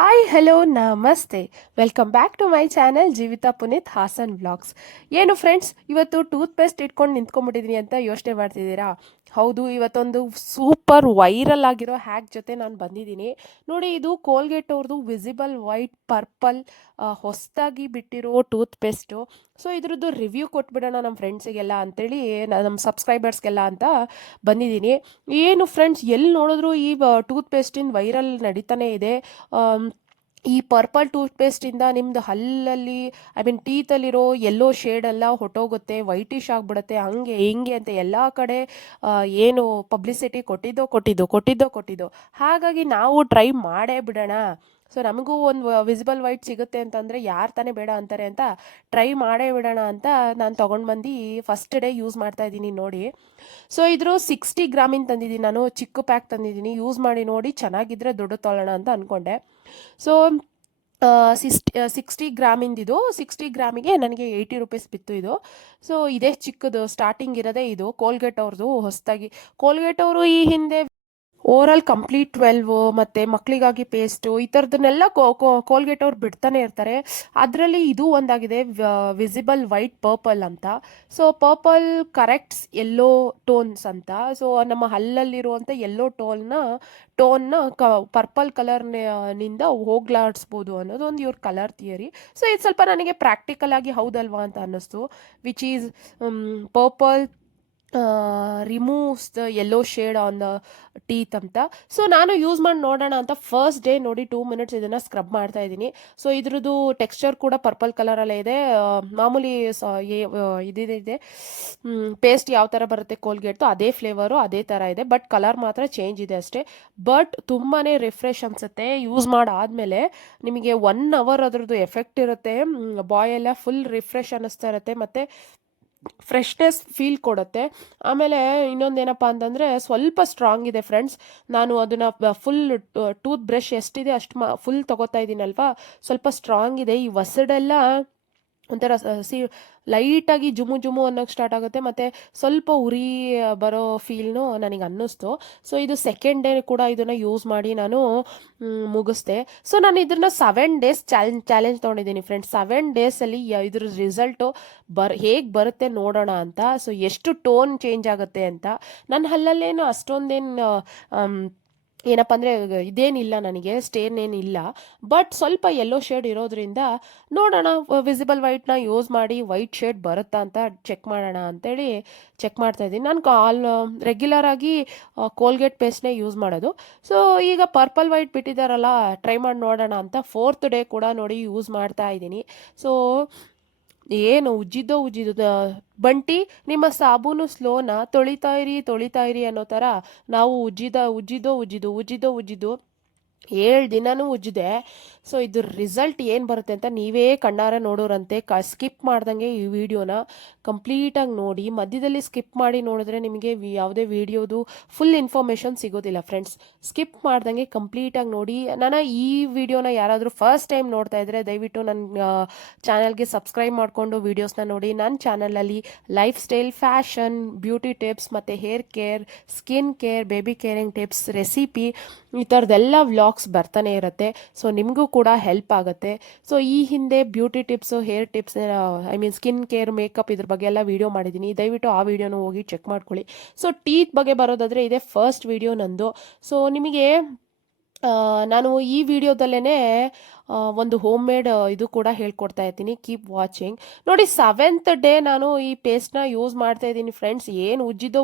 Hi hello ನಮಸ್ತೆ. Welcome back to my channel Jeevitha Puneeth Hassan vlogs. ಏನು friends, ಇವತ್ತು ಟೂತ್ ಪೇಸ್ಟ್ ಇಟ್ಕೊಂಡು ನಿಂತ್ಕೊಂಡ್ಬಿಟ್ಟಿದ್ದೀನಿ ಅಂತ ಯೋಚನೆ ಮಾಡ್ತಿದ್ದೀರಾ? ಹೌದು, ಇವತ್ತೊಂದು ಸೂಪರ್ ವೈರಲ್ ಆಗಿರೋ ಹ್ಯಾಕ್ ಜೊತೆ ನಾನು ಬಂದಿದ್ದೀನಿ. ನೋಡಿ, ಇದು ಕೋಲ್ಗೇಟ್ ಅವ್ರದ್ದು ವಿಸಿಬಲ್ ವೈಟ್ ಪರ್ಪಲ್ ಹೊಸದಾಗಿ ಬಿಟ್ಟಿರೋ ಟೂತ್ ಪೇಸ್ಟು. ಸೊ ಇದ್ರದ್ದು ರಿವ್ಯೂ ಕೊಟ್ಬಿಡೋಣ ನಮ್ಮ ಫ್ರೆಂಡ್ಸಿಗೆಲ್ಲ ಅಂತೇಳಿ, ನಮ್ಮ ಸಬ್ಸ್ಕ್ರೈಬರ್ಸ್ಗೆಲ್ಲ ಅಂತ ಬಂದಿದ್ದೀನಿ. ಏನು ಫ್ರೆಂಡ್ಸ್, ಎಲ್ಲಿ ನೋಡಿದ್ರು ಈ ಟೂತ್ ಪೇಸ್ಟಿಂದ ವೈರಲ್ ನಡೀತಾನೆ ಇದೆ. ಈ ಪರ್ಪಲ್ ಟೂತ್ಪೇಸ್ಟಿಂದ ನಿಮ್ದು ಹಲ್ಲಲ್ಲಿ ಟೀತಲ್ಲಿರೋ ಎಲ್ಲೋ ಶೇಡೆಲ್ಲ ಹೊಟ್ಟೋಗುತ್ತೆ, ವೈಟಿಶ್ ಆಗಿಬಿಡುತ್ತೆ, ಹಂಗೆ ಹಿಂಗೆ ಅಂತ ಎಲ್ಲ ಕಡೆ ಏನು ಪಬ್ಲಿಸಿಟಿ ಕೊಟ್ಟಿದ್ದೋ. ಹಾಗಾಗಿ ನಾವು ಟ್ರೈ ಮಾಡೇ ಬಿಡೋಣ. ಸೊ ನಮಗೂ ಒಂದು ವಿಸಿಬಲ್ ವೈಟ್ ಸಿಗುತ್ತೆ ಅಂತಂದರೆ ಯಾರು ತಾನೇ ಬೇಡ ಅಂತಾರೆ ಅಂತ ಟ್ರೈ ಮಾಡೇ ಬಿಡೋಣ ಅಂತ ನಾನು ತೊಗೊಂಡು ಬಂದು ಫಸ್ಟ್ ಡೇ ಯೂಸ್ ಮಾಡ್ತಾ ಇದ್ದೀನಿ. ನೋಡಿ, ಸೊ ಇದ್ರ 60 ಗ್ರಾಮಿಂದ ತಂದಿದ್ದೀನಿ ನಾನು, ಚಿಕ್ಕ ಪ್ಯಾಕ್ ತಂದಿದ್ದೀನಿ. ಯೂಸ್ ಮಾಡಿ ನೋಡಿ, ಚೆನ್ನಾಗಿದ್ದರೆ ದೊಡ್ಡ ತೊಗೊಳ್ಳೋಣ ಅಂತ ಅಂದ್ಕೊಂಡೆ. ಸೊ 60 ಗ್ರಾಮಿಂದಿದು, 60 ಗ್ರಾಮಿಗೆ ನನಗೆ 80 ರೂಪೀಸ್ ಬಿತ್ತು ಇದು. ಸೊ ಇದೇ ಚಿಕ್ಕದು ಸ್ಟಾರ್ಟಿಂಗ್ ಇರೋದೇ ಇದು, ಕೋಲ್ಗೇಟ್ ಅವ್ರದ್ದು ಹೊಸದಾಗಿ. ಕೋಲ್ಗೇಟ್ ಅವರು ಈ ಹಿಂದೆ ಓವರಾಲ್ ಕಂಪ್ಲೀಟ್ 12 ಮತ್ತು ಮಕ್ಕಳಿಗಾಗಿ ಪೇಸ್ಟು ಈ ಥರದನ್ನೆಲ್ಲ ಕೋಲ್ಗೇಟ್ ಅವ್ರು ಬಿಡ್ತಾನೆ ಇರ್ತಾರೆ. ಅದರಲ್ಲಿ ಇದು ಒಂದಾಗಿದೆ, ವಿಸಿಬಲ್ ವೈಟ್ ಪರ್ಪಲ್ ಅಂತ. ಸೊ ಪರ್ಪಲ್ ಕರೆಕ್ಟ್ಸ್ ಎಲ್ಲೋ ಟೋನ್ಸ್ ಅಂತ. ಸೊ ನಮ್ಮ ಹಲ್ಲಲ್ಲಿರುವಂಥ ಎಲ್ಲೋ ಟೋನ್ನ ಪರ್ಪಲ್ ಕಲರ್ನಿಂದ ಹೋಗ್ಲಾಡಿಸ್ಬೋದು ಅನ್ನೋದು ಒಂದು ಇವ್ರ ಕಲರ್ ಥಿಯರಿ. ಸೊ ಇದು ಸ್ವಲ್ಪ ನನಗೆ ಪ್ರಾಕ್ಟಿಕಲ್ ಆಗಿ ಹೌದಲ್ವಾ ಅಂತ ಅನ್ನಿಸ್ತು. Which is purple removes the yellow shade on the teeth ಅಂತ. ಸೊ ನಾನು ಯೂಸ್ ಮಾಡಿ ನೋಡೋಣ ಅಂತ ಫಸ್ಟ್ ಡೇ ನೋಡಿ 2 ಮಿನಿಟ್ಸ್ ಇದನ್ನು ಸ್ಕ್ರಬ್ ಮಾಡ್ತಾ ಇದ್ದೀನಿ. ಸೊ ಇದ್ರದ್ದು ಟೆಕ್ಸ್ಚರ್ ಕೂಡ ಪರ್ಪಲ್ ಕಲರಲ್ಲೇ ಇದೆ. ಮಾಮೂಲಿ ಇದಿದೆ, ಪೇಸ್ಟ್ ಯಾವ ಥರ ಬರುತ್ತೆ ಕೋಲ್ಗೇಟ್ದು ಅದೇ ಫ್ಲೇವರು ಅದೇ ಥರ ಇದೆ, ಬಟ್ ಕಲರ್ ಮಾತ್ರ ಚೇಂಜ್ ಇದೆ ಅಷ್ಟೇ. ಬಟ್ ತುಂಬಾ ರಿಫ್ರೆಶ್ ಅನಿಸುತ್ತೆ ಯೂಸ್ ಮಾಡಾದಮೇಲೆ. ನಿಮಗೆ 1 ಅವರ್ ಅದರದ್ದು ಎಫೆಕ್ಟ್ ಇರುತ್ತೆ. ಬಾಯೆಲ್ಲ ಫುಲ್ ರಿಫ್ರೆಶ್ ಅನ್ನಿಸ್ತಾ ಇರುತ್ತೆ ಮತ್ತು ಫ್ರೆಶ್ನೆಸ್ ಫೀಲ್ ಕೊಡುತ್ತೆ. ಆಮೇಲೆ ಇನ್ನೊಂದೇನಪ್ಪ ಅಂತಂದರೆ ಸ್ವಲ್ಪ ಸ್ಟ್ರಾಂಗ್ ಇದೆ ಫ್ರೆಂಡ್ಸ್. ನಾನು ಅದನ್ನು ಫುಲ್ ಟೂತ್ ಬ್ರಷ್ ಎಷ್ಟಿದೆ ಅಷ್ಟು ಫುಲ್ ತೊಗೋತಾ ಇದ್ದೀನಲ್ವಾ, ಸ್ವಲ್ಪ ಸ್ಟ್ರಾಂಗ್ ಇದೆ. ಈ ವಸಡೆಲ್ಲ ಒಂಥರ ಲೈಟಾಗಿ ಜುಮು ಅನ್ನೋಕ್ಕೆ ಸ್ಟಾರ್ಟ್ ಆಗುತ್ತೆ ಮತ್ತು ಸ್ವಲ್ಪ ಉರಿ ಬರೋ ಫೀಲ್ನು ನನಗೆ ಅನ್ನಿಸ್ತು. ಸೊ ಇದು ಸೆಕೆಂಡ್ ಡೇ ಕೂಡ ಇದನ್ನು ಯೂಸ್ ಮಾಡಿ ನಾನು ಮುಗಿಸ್ದೆ. ಸೊ ನಾನು ಇದನ್ನು 7 ಡೇಸ್ ಚಾಲೆಂಜ್ ತೊಗೊಂಡಿದ್ದೀನಿ ಫ್ರೆಂಡ್ಸ್. 7 ಡೇಸಲ್ಲಿ ಇದ್ರ ರಿಸಲ್ಟು ಹೇಗೆ ಬರುತ್ತೆ ನೋಡೋಣ ಅಂತ. ಸೊ ಎಷ್ಟು ಟೋನ್ ಚೇಂಜ್ ಆಗುತ್ತೆ ಅಂತ. ನನ್ನ ಹಲ್ಲಲ್ಲೇನು ಅಷ್ಟೊಂದೇನು ಏನಪ್ಪ ಅಂದರೆ ಇದೇನಿಲ್ಲ, ನನಗೆ ಸ್ಟೇನ್ ಏನಿಲ್ಲ, ಬಟ್ ಸ್ವಲ್ಪ ಯೆಲ್ಲೋ ಶೇಡ್ ಇರೋದ್ರಿಂದ ನೋಡೋಣ, ವಿಸಿಬಲ್ ವೈಟ್ನ ಯೂಸ್ ಮಾಡಿ ವೈಟ್ ಶೇಡ್ ಬರುತ್ತಾ ಅಂತ ಚೆಕ್ ಮಾಡೋಣ ಅಂತೇಳಿ ಚೆಕ್ ಮಾಡ್ತಾಯಿದ್ದೀನಿ. ನಾನು ರೆಗ್ಯುಲರ್ ಆಗಿ ಕೋಲ್ಗೇಟ್ ಪೇಸ್ಟ್ನೇ ಯೂಸ್ ಮಾಡೋದು. ಸೊ ಈಗ ಪರ್ಪಲ್ ವೈಟ್ ಬಿಟ್ಟಿದ್ದಾರಲ್ಲ, ಟ್ರೈ ಮಾಡಿ ನೋಡೋಣ ಅಂತ 4th ಡೇ ಕೂಡ ನೋಡಿ ಯೂಸ್ ಮಾಡ್ತಾ ಇದ್ದೀನಿ. ಸೊ ಏನು ಉಜ್ಜಿದ್ದು ಬಂಟಿ, ನಿಮ್ಮ ಸಾಬೂನು ಸ್ಲೋನ ತೊಳಿತಾ ಇರಿ ಅನ್ನೋ ಥರ ನಾವು ಉಜ್ಜಿದ್ದು 7 ದಿನನೂ ಉಜ್ಜಿದೆ. ಸೊ ಇದ್ರ ರಿಸಲ್ಟ್ ಏನು ಬರುತ್ತೆ ಅಂತ ನೀವೇ ಕಣ್ಣಾರೆ ನೋಡೋರಂತೆ. ಸ್ಕಿಪ್ ಮಾಡ್ದಂಗೆ ಈ ವಿಡಿಯೋನ ಕಂಪ್ಲೀಟಾಗಿ ನೋಡಿ. ಮಧ್ಯದಲ್ಲಿ ಸ್ಕಿಪ್ ಮಾಡಿ ನೋಡಿದ್ರೆ ನಿಮಗೆ ಯಾವುದೇ ವಿಡಿಯೋದು ಫುಲ್ ಇನ್ಫಾರ್ಮೇಷನ್ ಸಿಗೋದಿಲ್ಲ ಫ್ರೆಂಡ್ಸ್. ಸ್ಕಿಪ್ ಮಾಡ್ದಂಗೆ ಕಂಪ್ಲೀಟಾಗಿ ನೋಡಿ. ನಾನು ಈ ವಿಡಿಯೋನ ಯಾರಾದರೂ ಫಸ್ಟ್ ಟೈಮ್ ನೋಡ್ತಾ ಇದ್ದರೆ ದಯವಿಟ್ಟು ನನ್ನ ಚಾನಲ್ಗೆ ಸಬ್ಸ್ಕ್ರೈಬ್ ಮಾಡಿಕೊಂಡು ವೀಡಿಯೋಸ್ನ ನೋಡಿ. ನನ್ನ ಚಾನಲಲ್ಲಿ lifestyle, fashion, beauty tips ಮತ್ತು hair care, skin care, baby caring tips, recipe, ಈ ಥರದ್ದೆಲ್ಲ ವ್ಲಾಗ್ಸ್ ಬರ್ತಾನೆ ಇರುತ್ತೆ. ಸೊ ನಿಮಗೂ ಕೂಡ ಹೆಲ್ಪ್ ಆಗುತ್ತೆ. ಸೊ ಈ ಹಿಂದೆ beauty tips, hair tips, skin care, makeup ಇದ್ರ ಬಗ್ಗೆ ಎಲ್ಲ ವೀಡಿಯೋ ಮಾಡಿದ್ದೀನಿ. ದಯವಿಟ್ಟು ಆ ವಿಡಿಯೋನ ಹೋಗಿ ಚೆಕ್ ಮಾಡ್ಕೊಳ್ಳಿ. ಸೊ ಟೀತ್ ಬಗ್ಗೆ ಬರೋದಾದರೆ ಇದೇ ಫಸ್ಟ್ ವಿಡಿಯೋ ನಂದು. ಸೊ ನಿಮಗೆ ನಾನು ಈ ವಿಡಿಯೋದಲ್ಲೇ ಒಂದು ಹೋಮ್ ಮೇಡ್ ಇದು ಕೂಡ ಹೇಳ್ಕೊಡ್ತಾ ಇರ್ತೀನಿ. Keep watching. ನೋಡಿ, 7th ಡೇ ನಾನು ಈ ಪೇಸ್ಟ್ನ ಯೂಸ್ ಮಾಡ್ತಾ ಇದ್ದೀನಿ ಫ್ರೆಂಡ್ಸ್. ಏನು ಉಜ್ಜಿದೋ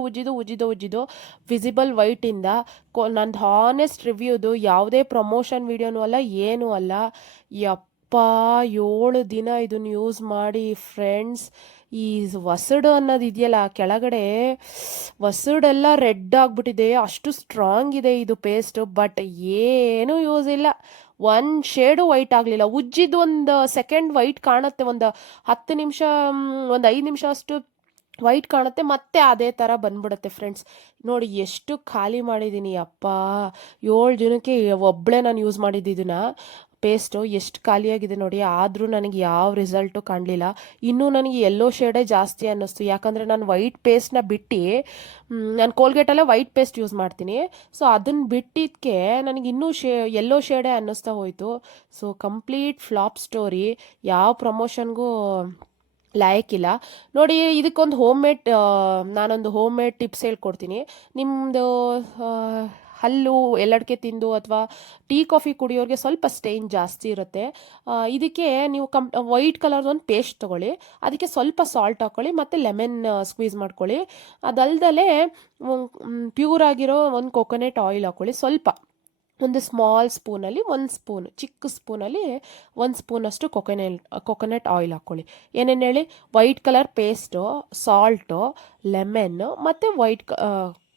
ವಿಸಿಬಲ್ ವೈಟಿಂದ. ನಂದು ಹಾನೆಸ್ಟ್ ರಿವ್ಯೂದು, ಯಾವುದೇ ಪ್ರಮೋಷನ್ ವಿಡಿಯೋನೂ ಅಲ್ಲ, ಏನೂ ಅಲ್ಲ. ಯಪ್ಪ, 7 ದಿನ ಇದನ್ನು ಯೂಸ್ ಮಾಡಿ ಫ್ರೆಂಡ್ಸ್, ಈ ವಸಡು ಅನ್ನೋದು ಇದೆಯಲ್ಲ ಕೆಳಗಡೆ, ವಸಡೆಲ್ಲ ರೆಡ್ ಆಗಿಬಿಟ್ಟಿದೆ, ಅಷ್ಟು ಸ್ಟ್ರಾಂಗ್ ಇದೆ ಇದು ಪೇಸ್ಟ್. ಬಟ್ ಏನೂ ಯೂಸ್ ಇಲ್ಲ, 1 ಶೇಡು ವೈಟ್ ಆಗಲಿಲ್ಲ. ಉಜ್ಜಿದ್ದು ಒಂದು ಸೆಕೆಂಡ್ ವೈಟ್ ಕಾಣುತ್ತೆ, ಒಂದು 10 ನಿಮಿಷ, ಒಂದು 5 ನಿಮಿಷ ಅಷ್ಟು ವೈಟ್ ಕಾಣುತ್ತೆ, ಮತ್ತೆ ಅದೇ ಥರ ಬಂದ್ಬಿಡುತ್ತೆ ಫ್ರೆಂಡ್ಸ್. ನೋಡಿ ಎಷ್ಟು ಖಾಲಿ ಮಾಡಿದ್ದೀನಿ. ಅಪ್ಪ, 7 ದಿನಕ್ಕೆ ಒಬ್ಬಳೇ ನಾನು ಯೂಸ್ ಮಾಡಿದ್ದು ಇದನ್ನು. ಪೇಸ್ಟು ಎಷ್ಟು ಖಾಲಿಯಾಗಿದೆ ನೋಡಿ, ಆದರೂ ನನಗೆ ಯಾವ ರಿಸಲ್ಟು ಕಾಣಲಿಲ್ಲ. ಇನ್ನೂ ನನಗೆ ಯೆಲ್ಲೋ ಶೇಡೇ ಜಾಸ್ತಿ ಅನ್ನಿಸ್ತು, ಯಾಕಂದರೆ ನಾನು ವೈಟ್ ಪೇಸ್ಟ್ನ ಬಿಟ್ಟು ನಾನು ಕೋಲ್ಗೇಟಲ್ಲೇ ವೈಟ್ ಪೇಸ್ಟ್ ಯೂಸ್ ಮಾಡ್ತೀನಿ. ಸೊ ಅದನ್ನು ಬಿಟ್ಟಿದ್ದಕ್ಕೆ ನನಗೆ ಇನ್ನೂ ಯೆಲ್ಲೋ ಶೇಡೇ ಅನ್ನಿಸ್ತಾ ಹೋಯಿತು. ಸೊ ಕಂಪ್ಲೀಟ್ ಫ್ಲಾಪ್ ಸ್ಟೋರಿ, ಯಾವ ಪ್ರಮೋಷನ್ಗೂ ಲಾಯಕ್ಕಿಲ್ಲ ನೋಡಿ. ಇದಕ್ಕೊಂದು ನಾನೊಂದು ಹೋಮ್ ಮೇಡ್ ಟಿಪ್ಸ್ ಹೇಳ್ಕೊಡ್ತೀನಿ. ನಿಮ್ಮದು ಹಲ್ಲು ಎಲ್ಲಡಿಕೆ ತಿಂದು ಅಥವಾ ಟೀ ಕಾಫಿ ಕುಡಿಯೋರಿಗೆ ಸ್ವಲ್ಪ ಸ್ಟೇನ್ ಜಾಸ್ತಿ ಇರುತ್ತೆ. ಇದಕ್ಕೆ ನೀವು ವೈಟ್ ಕಲರ್ದು ಒಂದು ಪೇಸ್ಟ್ ತೊಗೊಳ್ಳಿ, ಅದಕ್ಕೆ ಸ್ವಲ್ಪ ಸಾಲ್ಟ್ ಹಾಕ್ಕೊಳ್ಳಿ ಮತ್ತು ಲೆಮನ್ ಸ್ಕ್ವೀಸ್ ಮಾಡ್ಕೊಳ್ಳಿ. ಅದಲ್ದಲೇ ಪ್ಯೂರ್ ಆಗಿರೋ ಒಂದು ಕೊಕೊನೆಟ್ ಆಯಿಲ್ ಹಾಕ್ಕೊಳ್ಳಿ. ಸ್ವಲ್ಪ ಒಂದು ಸ್ಮಾಲ್ ಸ್ಪೂನಲ್ಲಿ ಚಿಕ್ಕ ಸ್ಪೂನಲ್ಲಿ 1 ಸ್ಪೂನಷ್ಟು ಕೊಕೊನೆಟ್ ಆಯಿಲ್ ಹಾಕ್ಕೊಳ್ಳಿ. ಏನೇನು ಹೇಳಿ, white colour paste, salt, lemon ಮತ್ತು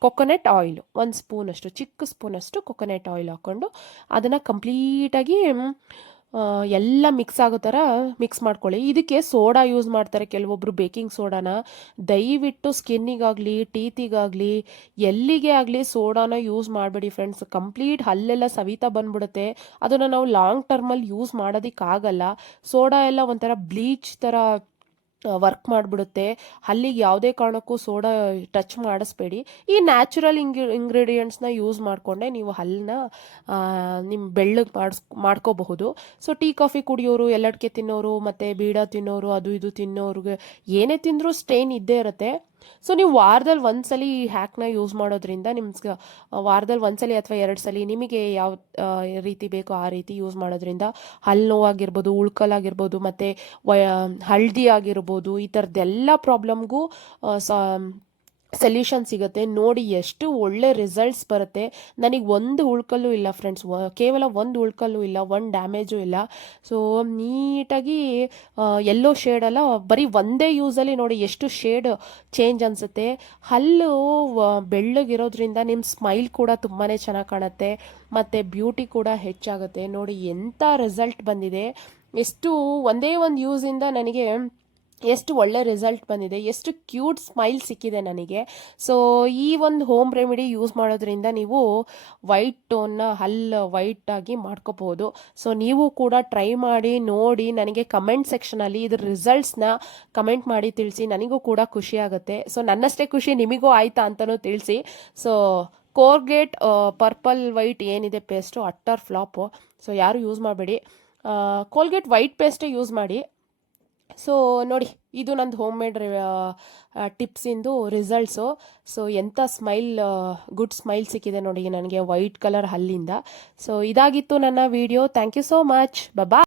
ಕೊಕೊನೆಟ್ ಆಯಿಲು 1 ಸ್ಪೂನಷ್ಟು, ಚಿಕ್ಕ ಸ್ಪೂನಷ್ಟು ಕೊಕೊನೆಟ್ ಆಯಿಲ್ ಹಾಕ್ಕೊಂಡು ಅದನ್ನು ಕಂಪ್ಲೀಟಾಗಿ ಎಲ್ಲ ಮಿಕ್ಸ್ ಆಗೋ ಥರ ಮಿಕ್ಸ್ ಮಾಡ್ಕೊಳ್ಳಿ. ಇದಕ್ಕೆ ಸೋಡಾ ಯೂಸ್ ಮಾಡ್ತಾರೆ ಕೆಲವೊಬ್ಬರು, ಬೇಕಿಂಗ್ ಸೋಡಾನ. ದಯವಿಟ್ಟು ಸ್ಕಿನ್ನಿಗಾಗಲಿ ಟೀತಿಗಾಗಲಿ ಎಲ್ಲಿಗೆ ಆಗಲಿ ಸೋಡಾನ ಯೂಸ್ ಮಾಡಬೇಡಿ ಫ್ರೆಂಡ್ಸ್. ಕಂಪ್ಲೀಟ್ ಹಲ್ಲೆಲ್ಲ ಸವಿತಾ ಬಂದ್ಬಿಡುತ್ತೆ, ಅದನ್ನು ನಾವು ಲಾಂಗ್ ಟರ್ಮಲ್ಲಿ ಯೂಸ್ ಮಾಡೋದಕ್ಕಾಗಲ್ಲ. ಸೋಡಾ ಎಲ್ಲ ಒಂಥರ ಬ್ಲೀಚ್ ಥರ ವರ್ಕ್ ಮಾಡಿಬಿಡುತ್ತೆ. ಹಲ್ಲಿಗೆ ಯಾವುದೇ ಕಾರಣಕ್ಕೂ ಸೋಡಾ ಟಚ್ ಮಾಡಿಸ್ಬೇಡಿ. ಈ ನ್ಯಾಚುರಲ್ ಇಂಗ್ರೀಡಿಯೆಂಟ್ಸ್ನ ಯೂಸ್ ಮಾಡಿಕೊಂಡೆ ನೀವು ಹಲ್ಲನ್ನ ನಿಮ್ಮ ಬೆಳ್ಳಗೆ ಮಾಡ್ಕೋಬಹುದು. ಸೊ ಟೀ ಕಾಫಿ ಕುಡಿಯೋರು, ಎಲ್ಲಡಿಕೆ ತಿನ್ನೋರು, ಮತ್ತು ಬೀಡ ತಿನ್ನೋರು, ಅದು ಇದು ತಿನ್ನೋರಿಗೆ ಏನೇ ತಿಂದರೂ ಸ್ಟೇನ್ ಇದ್ದೇ ಇರುತ್ತೆ. ಸೊ ನೀವು ವಾರದಲ್ಲಿ ಒಂದ್ಸಲಿ ಈ ಹ್ಯಾಕ್ನ ಯೂಸ್ ಮಾಡೋದ್ರಿಂದ ನಿಮ್ಗೆ ವಾರದಲ್ಲಿ ಒಂದ್ಸಲಿ ಅಥವಾ 2 ಸಲ ನಿಮಗೆ ಯಾವ ರೀತಿ ಬೇಕೋ ಆ ರೀತಿ ಯೂಸ್ ಮಾಡೋದ್ರಿಂದ ಹಲ್ಲು ನೋವಾಗಿರ್ಬೋದು, ಉಳ್ಕಲಾಗಿರ್ಬೋದು, ಮತ್ತು ಹಳದಿ ಆಗಿರ್ಬೋದು, ಈ ಥರದ್ದೆಲ್ಲ ಪ್ರಾಬ್ಲಮ್ಗೂ ಸೊಲ್ಯೂಷನ್ ಸಿಗುತ್ತೆ. ನೋಡಿ ಎಷ್ಟು ಒಳ್ಳೆ ರಿಸಲ್ಟ್ಸ್ ಬರುತ್ತೆ. ನನಗೆ ಒಂದು ಉಳ್ಕಲ್ಲೂ ಇಲ್ಲ ಫ್ರೆಂಡ್ಸ್, ಕೇವಲ ಒಂದು ಉಳ್ಕಲ್ಲೂ ಇಲ್ಲ, ಒಂದು ಡ್ಯಾಮೇಜು ಇಲ್ಲ. ಸೊ ನೀಟಾಗಿ ಯೆಲ್ಲೋ ಶೇಡೆಲ್ಲ ಬರೀ ಒಂದೇ ಯೂಸಲ್ಲಿ ನೋಡಿ ಎಷ್ಟು ಶೇಡ್ ಚೇಂಜ್ ಅನಿಸುತ್ತೆ. ಹಲ್ಲು ಬೆಳ್ಳಗಿರೋದ್ರಿಂದ ನಿಮ್ಮ ಸ್ಮೈಲ್ ಕೂಡ ತುಂಬಾ ಚೆನ್ನಾಗಿ ಕಾಣುತ್ತೆ, ಮತ್ತು ಬ್ಯೂಟಿ ಕೂಡ ಹೆಚ್ಚಾಗುತ್ತೆ. ನೋಡಿ ಎಂಥ ರಿಸಲ್ಟ್ ಬಂದಿದೆ, ಎಷ್ಟು ಒಂದೇ ಒಂದು ಯೂಸಿಂದ ನನಗೆ ಎಷ್ಟು ಒಳ್ಳೆ ರಿಸಲ್ಟ್ ಬಂದಿದೆ, ಎಷ್ಟು ಕ್ಯೂಟ್ ಸ್ಮೈಲ್ ಸಿಕ್ಕಿದೆ ನನಗೆ. ಸೊ ಈ ಒಂದು ಹೋಮ್ ರೆಮಿಡಿ ಯೂಸ್ ಮಾಡೋದ್ರಿಂದ ನೀವು ವೈಟ್ ಟೋನ್ನ ವೈಟ್ ಆಗಿ ಮಾಡ್ಕೋಬಹುದು. ಸೊ ನೀವು ಕೂಡ ಟ್ರೈ ಮಾಡಿ ನೋಡಿ, ನನಗೆ ಕಮೆಂಟ್ ಸೆಕ್ಷನಲ್ಲಿ ಇದ್ರ ರಿಸಲ್ಟ್ಸ್ನ ಕಮೆಂಟ್ ಮಾಡಿ ತಿಳಿಸಿ, ನನಗೂ ಕೂಡ ಖುಷಿ ಆಗುತ್ತೆ. ಸೊ ನನ್ನಷ್ಟೇ ಖುಷಿ ನಿಮಗೂ ಆಯ್ತಾ ಅಂತಲೂ ತಿಳಿಸಿ. ಸೊ ಕೋಲ್ಗೇಟ್ ಪರ್ಪಲ್ ವೈಟ್ ಏನಿದೆ ಪೇಸ್ಟು ಅಟ್ಟರ್ ಫ್ಲಾಪು. ಸೊ ಯಾರು ಯೂಸ್ ಮಾಡಬೇಡಿ, ಕೋಲ್ಗೇಟ್ ವೈಟ್ ಪೇಸ್ಟೇ ಯೂಸ್ ಮಾಡಿ. ಸೊ ನೋಡಿ, ಇದು ನಂದು ಹೋಮ್ ಮೇಡ್ ಟಿಪ್ಸಿಂದು ರಿಸಲ್ಟ್ಸು. ಸೊ ಎಂಥ ಗುಡ್ ಸ್ಮೈಲ್ ಸಿಕ್ಕಿದೆ ನೋಡಿ ನನಗೆ ವೈಟ್ ಕಲರ್ ಹಲ್ಲಿಂದ. ಸೊ ಇದಾಗಿತ್ತು ನನ್ನ video. Thank you so much. Bye.